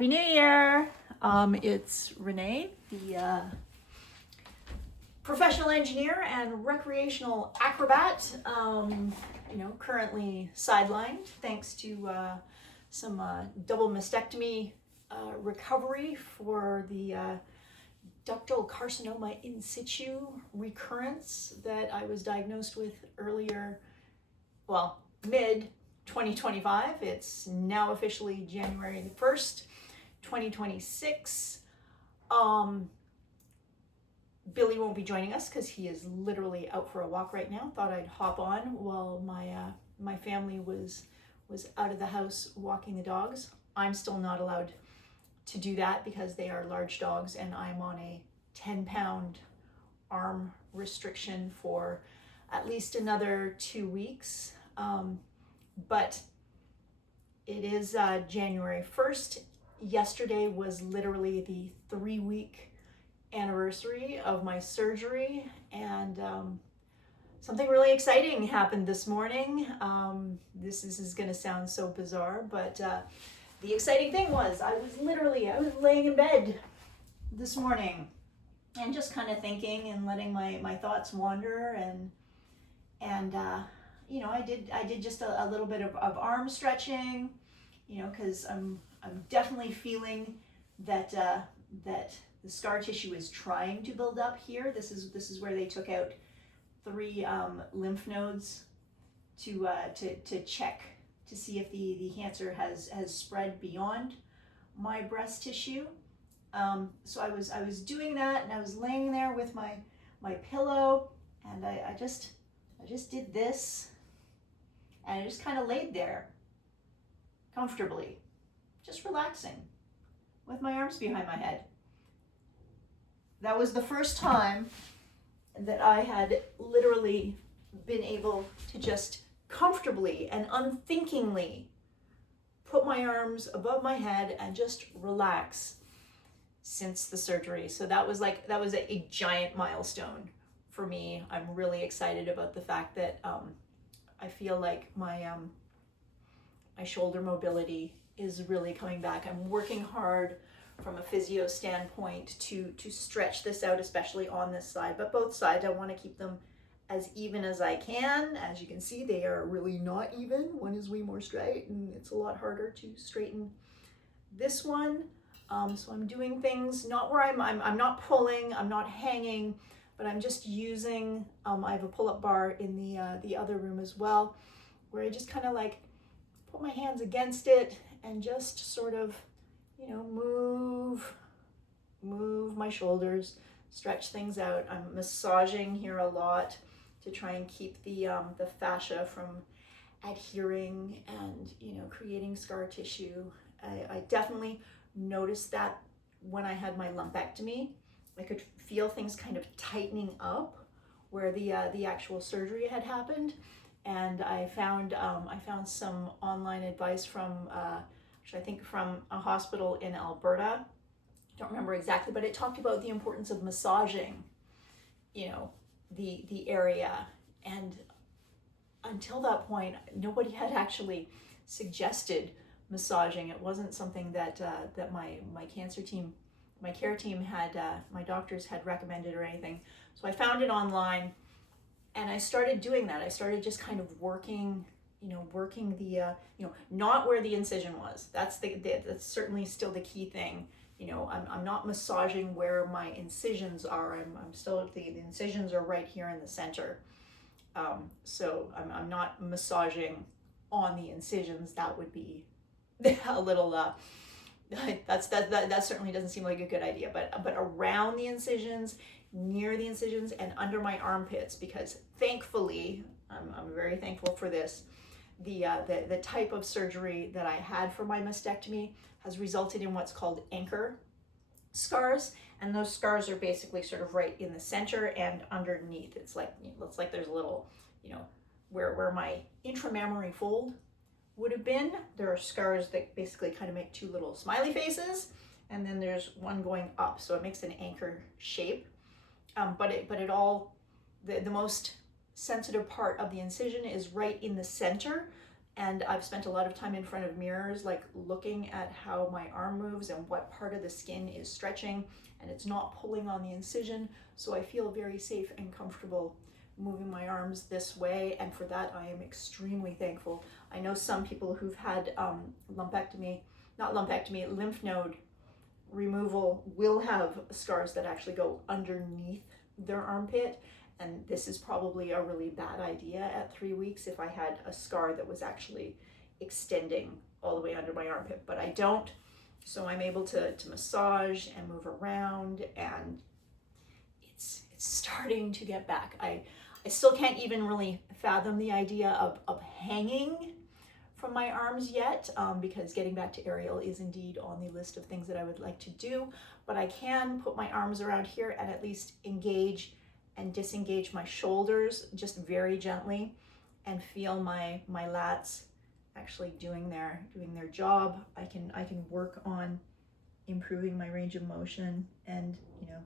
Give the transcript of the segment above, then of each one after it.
Happy New Year! It's Renee, the professional engineer and recreational acrobat, currently sidelined thanks to some double mastectomy recovery for the ductal carcinoma in situ recurrence that I was diagnosed with earlier, mid 2025. It's now officially January the 1st, 2026. Billy won't be joining us because he is literally out for a walk right now. Thought I'd hop on while my family was out of the house walking the dogs. I'm still not allowed to do that because they are large dogs and I'm on a 10-pound arm restriction for at least another 2 weeks. But it is January 1st. Yesterday was literally the 3-week anniversary of my surgery, and something really exciting happened this morning. This is going to sound so bizarre, but the exciting thing was I was laying in bed this morning and just kind of thinking and letting my thoughts wander, and I did just a little bit of arm stretching, because I'm definitely feeling that that the scar tissue is trying to build up here. This is where they took out 3 lymph nodes to check to see if the cancer has spread beyond my breast tissue. So I was doing that, and I was laying there with my pillow, and I just did this, and I just kind of laid there comfortably, just relaxing with my arms behind my head. That was the first time that I had literally been able to just comfortably and unthinkingly put my arms above my head and just relax since the surgery. So that was a giant milestone for me. I'm really excited about the fact that I feel like my shoulder mobility is really coming back. I'm working hard from a physio standpoint to stretch this out, especially on this side, but both sides I want to keep them as even as I can. As you can see, they are really not even. One is way more straight, and it's a lot harder to straighten this one. So I'm doing things not where I'm not pulling, I'm not hanging, but I'm just using, I have a pull-up bar in the other room as well, where I just kind of like put my hands against it and just sort of, move my shoulders, stretch things out. I'm massaging here a lot to try and keep the fascia from adhering and, creating scar tissue. I definitely noticed that when I had my lumpectomy. I could feel things kind of tightening up where the actual surgery had happened, and I found some online advice from I think from a hospital in Alberta. Don't remember exactly, but it talked about the importance of massaging, the area. And until that point, nobody had actually suggested massaging. It wasn't something that my cancer team, my care team had, my doctors had recommended or anything. So I found it online, and I started doing that. I started just kind of working the, not where the incision was. That's certainly still the key thing. I'm not massaging where my incisions are. I'm still, the incisions are right here in the center. So I'm not massaging on the incisions. That would be a little, that certainly doesn't seem like a good idea, but around the incisions, near the incisions, and under my armpits, because thankfully, I'm very thankful for this, the type of surgery that I had for my mastectomy has resulted in what's called anchor scars, and those scars are basically sort of right in the center and underneath. It's like there's a little, where my intramammary fold would have been, there are scars that basically kind of make 2 little smiley faces, and then there's one going up, so it makes an anchor shape. But it all, the most sensitive part of the incision is right in the center, And I've spent a lot of time in front of mirrors, like looking at how my arm moves and what part of the skin is stretching, and it's not pulling on the incision. So I feel very safe and comfortable moving my arms this way, and for that I am extremely thankful. I know some people who've had lymph node removal will have scars that actually go underneath their armpit, and this is probably a really bad idea at 3 weeks if I had a scar that was actually extending all the way under my armpit, but I don't. So I'm able to massage and move around, and it's starting to get back. I still can't even really fathom the idea of hanging from my arms yet, because getting back to aerial is indeed on the list of things that I would like to do, but I can put my arms around here and at least engage and disengage my shoulders just very gently and feel my lats actually doing their job. I can work on improving my range of motion and, you know,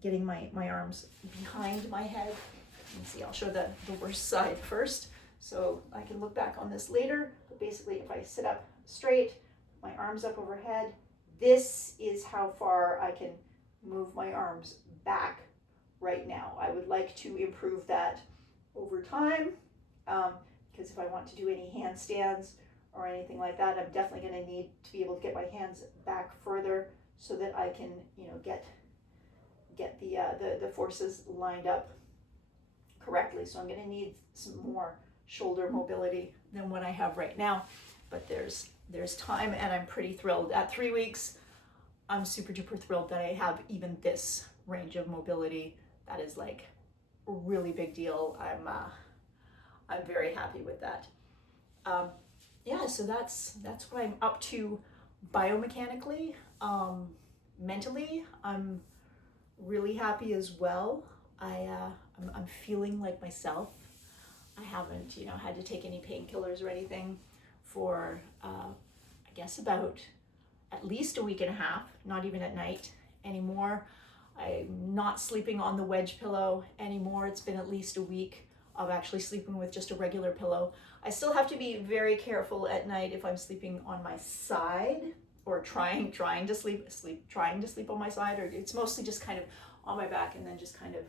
getting my arms behind my head. You can see, I'll show the worst side first, so I can look back on this later. But basically, if I sit up straight, my arms up overhead, this is how far I can move my arms back right now. I would like to improve that over time, because if I want to do any handstands or anything like that, I'm definitely going to need to be able to get my hands back further so that I can, you know, get the forces lined up correctly. So I'm going to need some more shoulder mobility than what I have right now, but there's time, and I'm pretty thrilled. At 3 weeks, I'm super duper thrilled that I have even this range of mobility. That is like a really big deal. I'm very happy with that. Yeah, so that's what I'm up to biomechanically. Mentally, I'm really happy as well. I'm feeling like myself. I haven't, you know, had to take any painkillers or anything for I guess about at least a week and a half, not even at night anymore. I'm not sleeping on the wedge pillow anymore. It's been at least a week of actually sleeping with just a regular pillow. I still have to be very careful at night if I'm sleeping on my side or trying to sleep on my side, or it's mostly just kind of on my back and then just kind of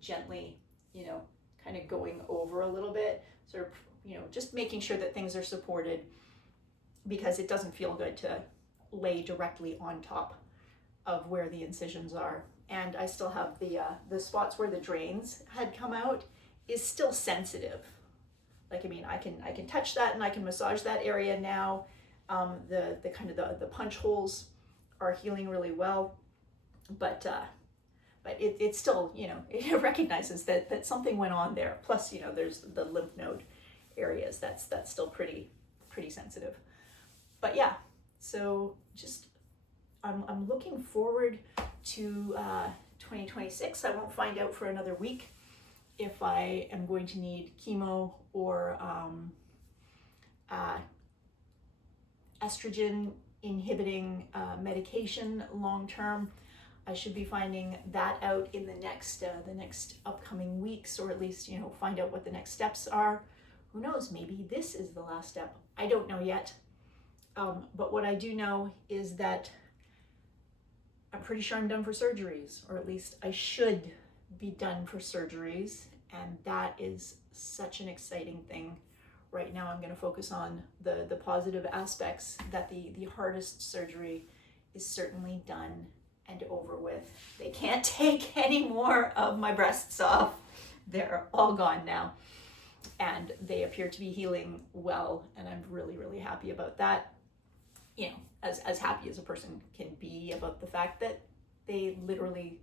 gently, you know, kind of going over a little bit, sort of, you know, just making sure that things are supported, because it doesn't feel good to lay directly on top of where the incisions are. And I still have the spots where the drains had come out is still sensitive. Like, I mean, I can touch that and I can massage that area now. The kind of the punch holes are healing really well, but it still, you know, it recognizes that something went on there. Plus, you know, there's the lymph node areas that's still pretty sensitive. But yeah, so just I'm looking forward to 2026. I won't find out for another week if I am going to need chemo or estrogen inhibiting medication long term. I should be finding that out in the next upcoming weeks, or at least, you know, find out what the next steps are. Who knows? Maybe this is the last step. I don't know yet. But what I do know is that I'm pretty sure I'm done for surgeries, or at least I should be done for surgeries, and that is such an exciting thing. Right now I'm going to focus on the positive aspects, that the hardest surgery is certainly done and over with. They can't take any more of my breasts off. They're all gone now, and they appear to be healing well, and I'm really, really happy about that. You know, as happy as a person can be about the fact that I literally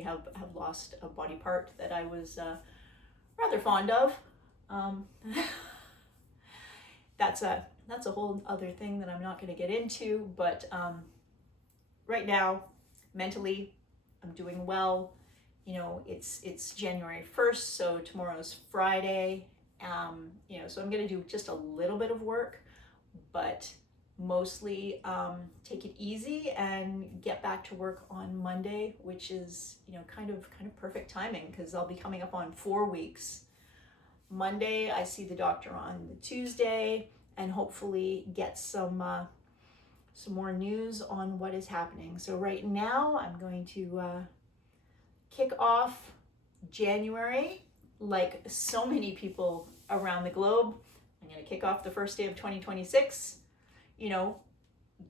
have lost a body part that I was rather fond of. That's a whole other thing that I'm not going to get into, but right now, mentally, I'm doing well. You know, it's January 1st, so tomorrow's Friday. You know, so I'm going to do just a little bit of work, but mostly take it easy and get back to work on Monday, which is, you know, kind of perfect timing, because I'll be coming up on 4 weeks Monday. I see the doctor on the Tuesday, and hopefully get some more news on what is happening. So right now I'm going to kick off January like so many people around the globe. I'm going to kick off the first day of 2026, you know,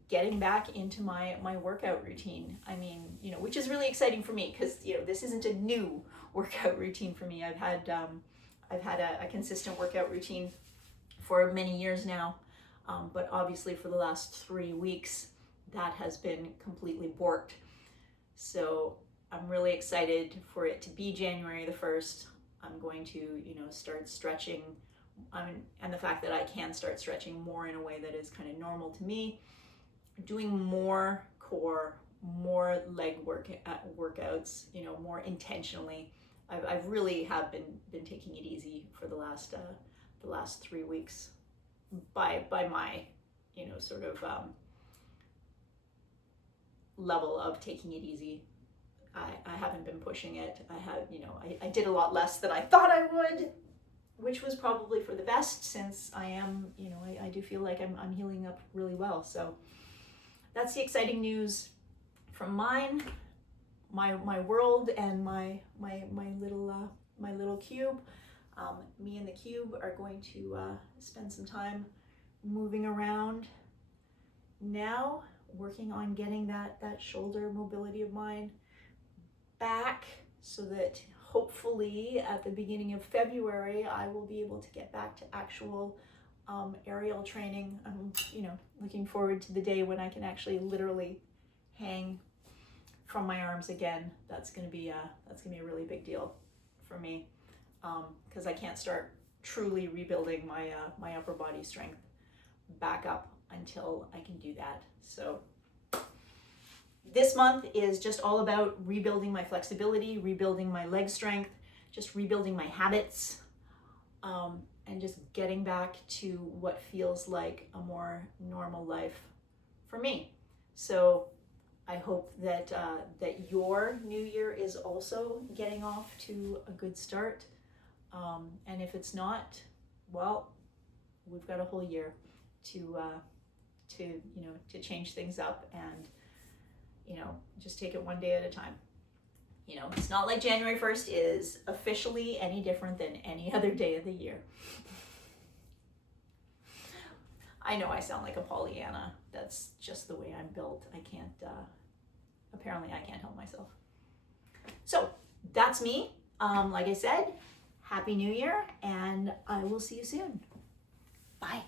getting back into my workout routine. I mean, you know, which is really exciting for me because, you know, this isn't a new workout routine for me. I've had a consistent workout routine for many years now, but obviously for the last 3 weeks that has been completely borked. So I'm really excited for it to be January the 1st. I'm going to, you know, start stretching, and the fact that I can start stretching more in a way that is kind of normal to me, doing more core, more leg workouts, you know, more intentionally. I've really have been taking it easy for the last 3 weeks by my, you know, sort of level of taking it easy. I haven't been pushing it. I did a lot less than I thought I would, which was probably for the best, since I am, you know, I do feel like I'm healing up really well. So that's the exciting news from my world and my little cube. Me and the cube are going to spend some time moving around now, working on getting that shoulder mobility of mine back, so that hopefully at the beginning of February I will be able to get back to actual aerial training. I'm, you know, looking forward to the day when I can actually literally hang from my arms again. That's gonna be a really big deal for me, because I can't start truly rebuilding my upper body strength back up until I can do that. So this month is just all about rebuilding my flexibility, rebuilding my leg strength, just rebuilding my habits, and just getting back to what feels like a more normal life for me. So I hope that your new year is also getting off to a good start. And if it's not, well, we've got a whole year to change things up, and, you know, just take it one day at a time. You know, it's not like January 1st is officially any different than any other day of the year. I know I sound like a Pollyanna. That's just the way I'm built. Apparently I can't help myself. So that's me. Like I said, Happy New Year, and I will see you soon. Bye.